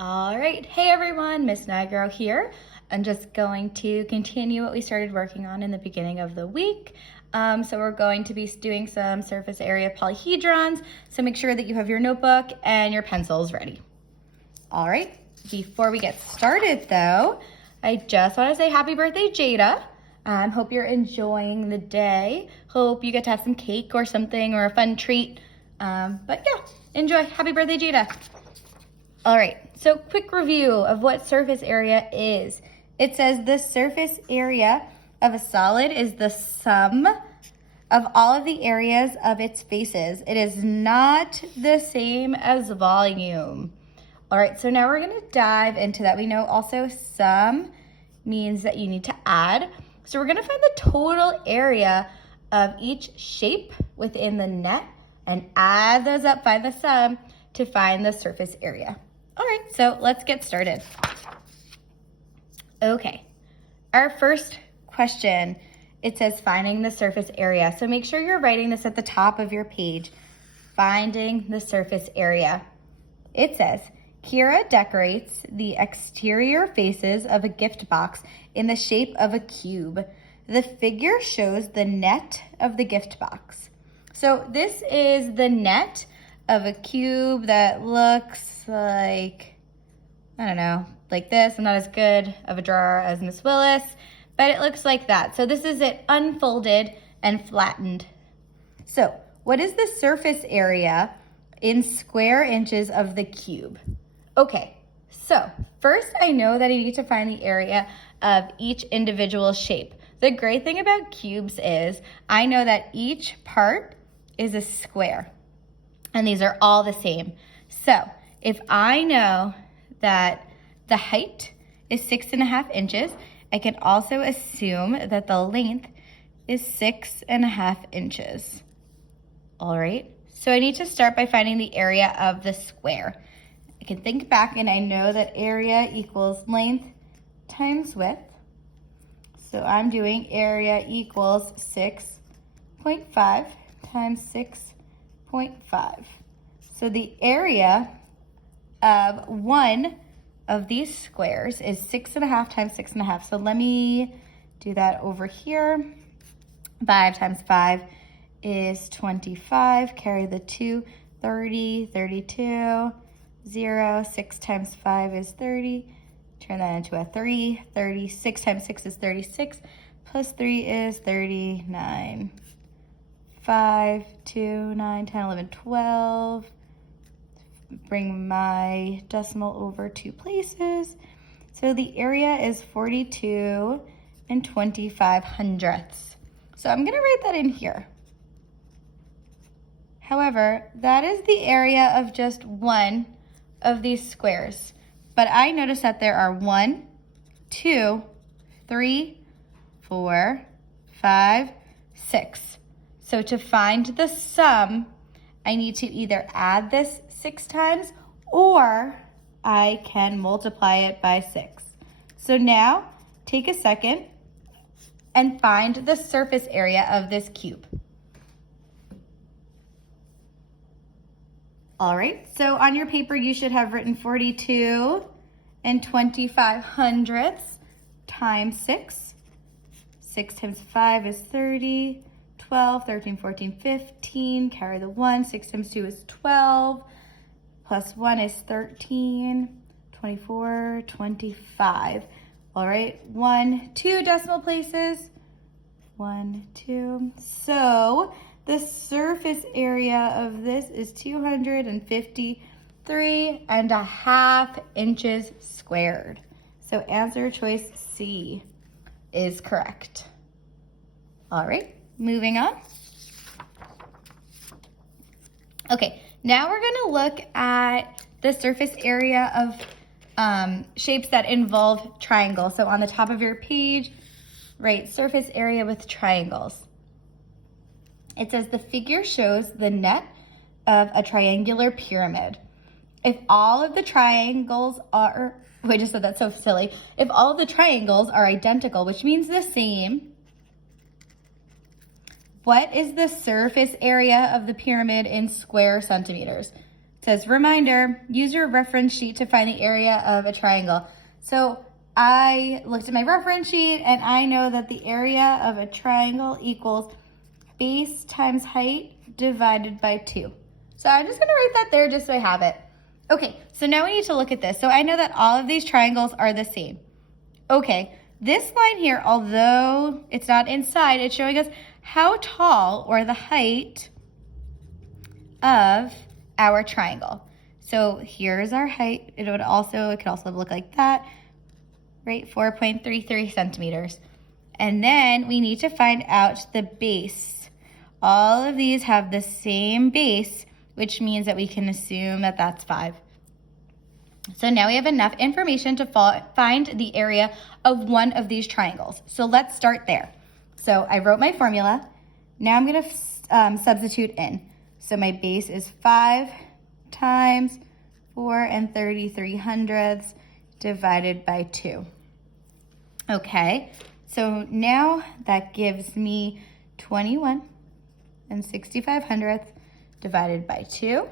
All right, hey everyone, Miss Nigro here. I'm just going to continue what we started working on in the beginning of the week. So we're going to be doing some surface area polyhedrons, so make sure that you have your notebook and your pencils ready. All right, before we get started though, I just want to say happy birthday, Jada. Hope you're enjoying the day. Hope you get to have some cake or something or a fun treat. But yeah, enjoy. Happy birthday, Jada. All right, so quick review of what surface area is. It says the surface area of a solid is the sum of all of the areas of its faces. It is not the same as volume. All right, so now we're gonna dive into that. We know also sum means that you need to add. So we're gonna find the total area of each shape within the net and add those up, find the sum to find the surface area. All right, so let's get started. Okay, our first question, it says finding the surface area. So make sure you're writing this at the top of your page, finding the surface area. It says, Kira decorates the exterior faces of a gift box in the shape of a cube. The figure shows the net of the gift box. So this is the net of a cube that looks like, I don't know, like this. I'm not as good of a drawer as Miss Willis, but it looks like that. So this is it unfolded and flattened. So what is the surface area in square inches of the cube? Okay, so first I know that I need to find the area of each individual shape. The great thing about cubes is I know that each part is a square. And these are all the same. So if I know that the height is 6.5 inches, I can also assume that the length is 6.5 inches. All right, so I need to start by finding the area of the square. I can think back and I know that area equals length times width. So I'm doing area equals 6.5 times 6.5. So the area of one of these squares is 6.5 times 6.5. So let me do that over here. 5 times 5 is 25. Carry the 2, 30, 32, 0. 6 times 5 is 30. Turn that into a 3. 36 times 6 is 36. Plus 3 is 39. 5, 2, 9, 10, 11, 12. Bring my decimal over 2 places. So the area is 42 and 25 hundredths. So I'm gonna write that in here. However, that is the area of just one of these squares. But I notice that there are 1, 2, 3, 4, 5, 6. So to find the sum, I need to either add this 6 times or I can multiply it by 6. So now take a second and find the surface area of this cube. All right, so on your paper you should have written 42 and 25 hundredths times 6. 6 times 5 is 30. 12, 13, 14, 15, carry the 1, 6 times 2 is 12, plus 1 is 13, 24, 25. All right, 1, 2 decimal places, 1, 2. So the surface area of this is 253.5 inches squared. So answer choice C is correct. All right. Moving on. Okay, now we're gonna look at the surface area of shapes that involve triangles. So on the top of your page, write surface area with triangles. It says the figure shows the net of a triangular pyramid. If all of the triangles are, oh, I just said that's so silly. If all of the triangles are identical, which means the same, what is the surface area of the pyramid in square centimeters? It says, reminder, use your reference sheet to find the area of a triangle. So I looked at my reference sheet and I know that the area of a triangle equals base times height divided by 2. So I'm just gonna write that there just so I have it. Okay, so now we need to look at this. So I know that all of these triangles are the same. Okay, this line here, although it's not inside, it's showing us how tall or the height of our triangle. So here's our height. It could also look like that, right? 4.33 centimeters. And then we need to find out the base. All of these have the same base, which means that we can assume that that's 5. So now we have enough information to find the area of one of these triangles. So let's start there. So I wrote my formula. Now I'm going to substitute in. So my base is 5 times 4 33/100 divided by 2. Okay, so now that gives me 21 65/100 divided by 2.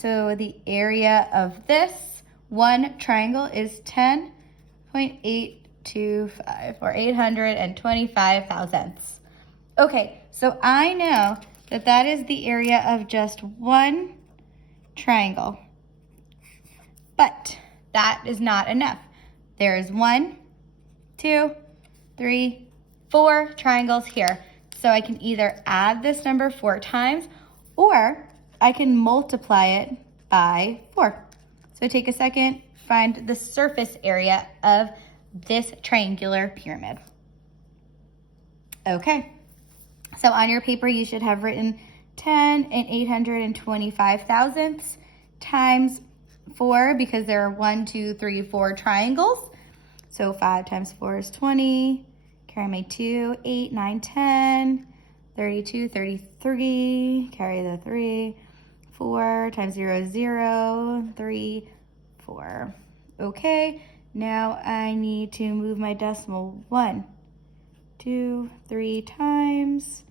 So the area of this one triangle is 10.825 or 825 thousandths. Okay, so I know that that is the area of just one triangle. But that is not enough. There is 1, 2, 3, 4 triangles here. So I can either add this number 4 times or I can multiply it by 4. So take a second, find the surface area of this triangular pyramid. Okay, so on your paper you should have written 10 825 thousandths times 4 because there are 1, 2, 3, 4 triangles. So 5 times 4 is 20, carry my 2, 8, 9, 10, 32, 33, carry the 3, 4 times 0, 0, 3, 4. Okay, now I need to move my decimal 1, 2, 3 times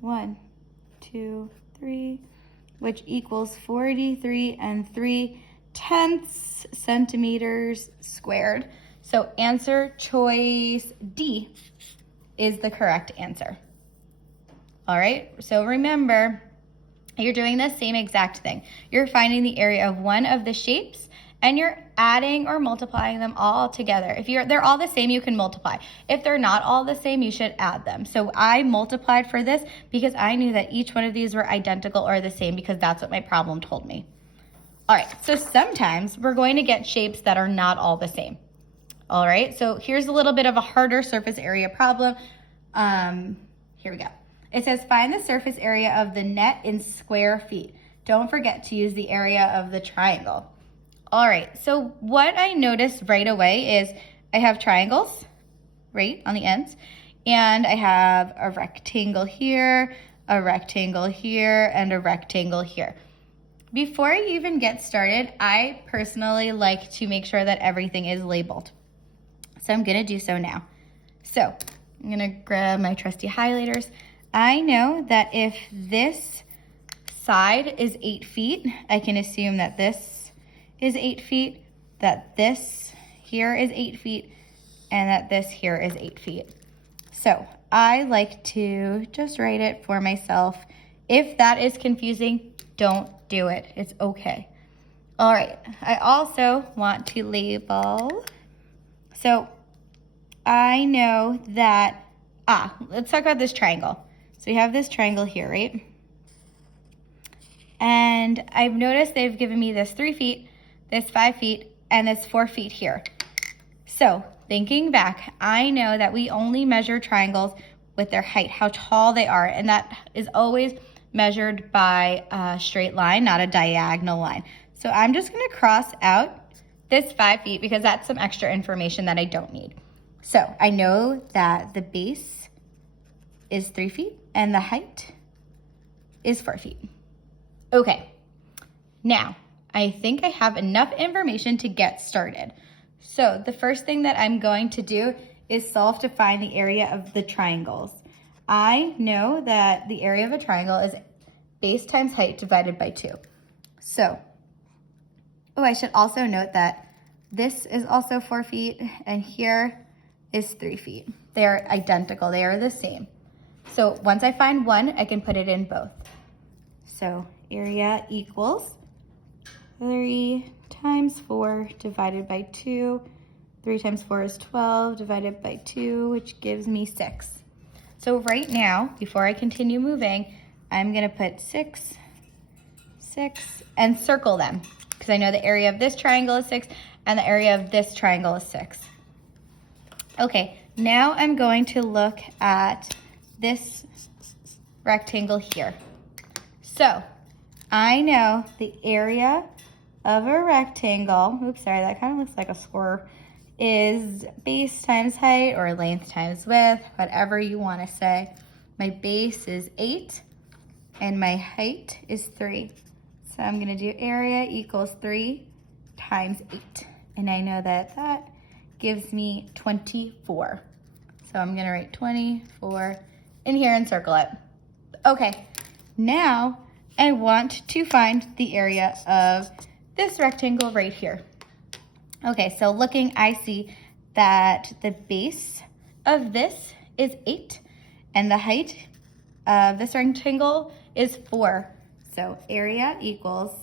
1, 2, 3, which equals 43 3/10 centimeters squared. So answer choice D is the correct answer. All right, so remember, you're doing the same exact thing. You're finding the area of one of the shapes and you're adding or multiplying them all together. If they're all the same, you can multiply. If they're not all the same, you should add them. So I multiplied for this because I knew that each one of these were identical or the same because that's what my problem told me. All right, so sometimes we're going to get shapes that are not all the same. All right, so here's a little bit of a harder surface area problem. Here we go. It says find the surface area of the net in square feet. Don't forget to use the area of the triangle. All right, so what I noticed right away is I have triangles, right, on the ends, and I have a rectangle here, a rectangle here, and a rectangle here. Before I even get started, I personally like to make sure that everything is labeled. So I'm gonna do so now. So I'm gonna grab my trusty highlighters. I know that if this side is 8 feet, I can assume that this is 8 feet, that this here is 8 feet, and that this here is 8 feet. So I like to just write it for myself. If that is confusing, don't do it. It's okay. All right, I also want to label. So I know that, let's talk about this triangle. So we have this triangle here, right? And I've noticed they've given me this 3 feet, this 5 feet, and this 4 feet here. So thinking back, I know that we only measure triangles with their height, how tall they are, and that is always measured by a straight line, not a diagonal line. So I'm just gonna cross out this 5 feet because that's some extra information that I don't need. So I know that the base is 3 feet and the height is 4 feet. Okay, now I think I have enough information to get started. So the first thing that I'm going to do is solve to find the area of the triangles. I know that the area of a triangle is base times height divided by 2. So, oh, I should also note that this is also 4 feet, and here is 3 feet. They are identical, they are the same. So once I find one, I can put it in both. So area equals 3 times 4 divided by 2. 3 times 4 is 12 divided by 2, which gives me 6. So right now, before I continue moving, I'm gonna put 6, 6, and circle them, because I know the area of this triangle is 6 and the area of this triangle is 6. Okay, now I'm going to look at this rectangle here. So I know the area of a rectangle, oops, sorry, that kind of looks like a square, is base times height or length times width, whatever you want to say. My base is 8 and my height is 3. So I'm going to do area equals 3 times 8. And I know that that gives me 24. So I'm going to write 24 in here and circle it. Okay, now I want to find the area of this rectangle right here. Okay, so looking, I see that the base of this is 8 and the height of this rectangle is 4. So area equals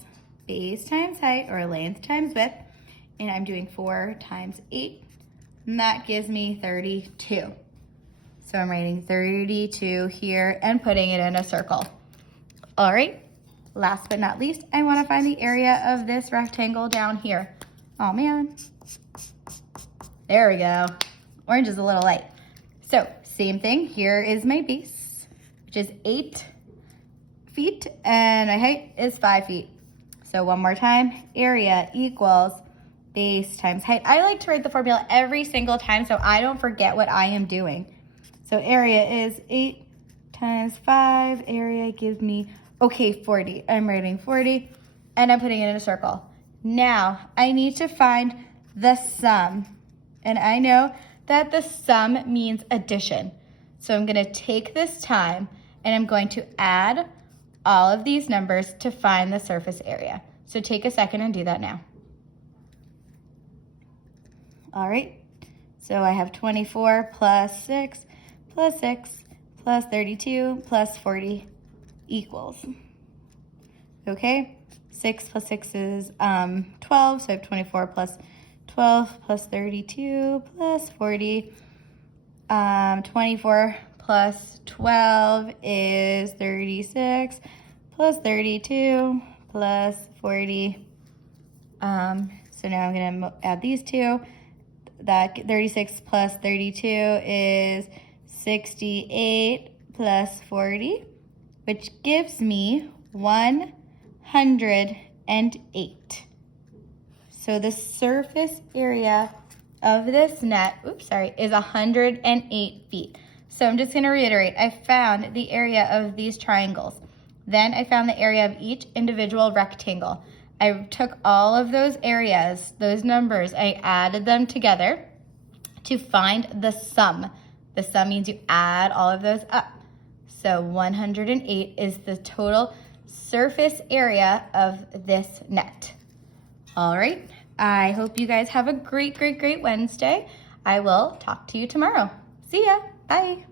base times height or length times width, and I'm doing 4 times 8, and that gives me 32. So I'm writing 32 here and putting it in a circle. All right, last but not least, I want to find the area of this rectangle down here. Oh man, there we go. Orange is a little light. So same thing, here is my base, which is 8 feet, and my height is 5 feet. So one more time, area equals base times height. I like to write the formula every single time so I don't forget what I am doing. So area is 8 times 5, area gives me, okay, 40. I'm writing 40, and I'm putting it in a circle. Now, I need to find the sum, and I know that the sum means addition. So I'm gonna take this time, and I'm going to add all of these numbers to find the surface area. So take a second and do that now. All right, so I have 24 plus 6 plus 6 plus 32 plus 40 equals, okay? 6 plus 6 is 12, so I have 24 plus 12 plus 32 plus 40. 24 plus 12 is 36 plus 32 plus 40. So now I'm gonna add these two. That 36 plus 32 is 68 plus 40, which gives me 108. So the surface area of this net, is 108 feet. So I'm just gonna reiterate, I found the area of these triangles. Then I found the area of each individual rectangle. I took all of those areas, those numbers, I added them together to find the sum. The sum means you add all of those up. So 108 is the total surface area of this net. All right, I hope you guys have a great Wednesday. I will talk to you tomorrow. See ya, bye.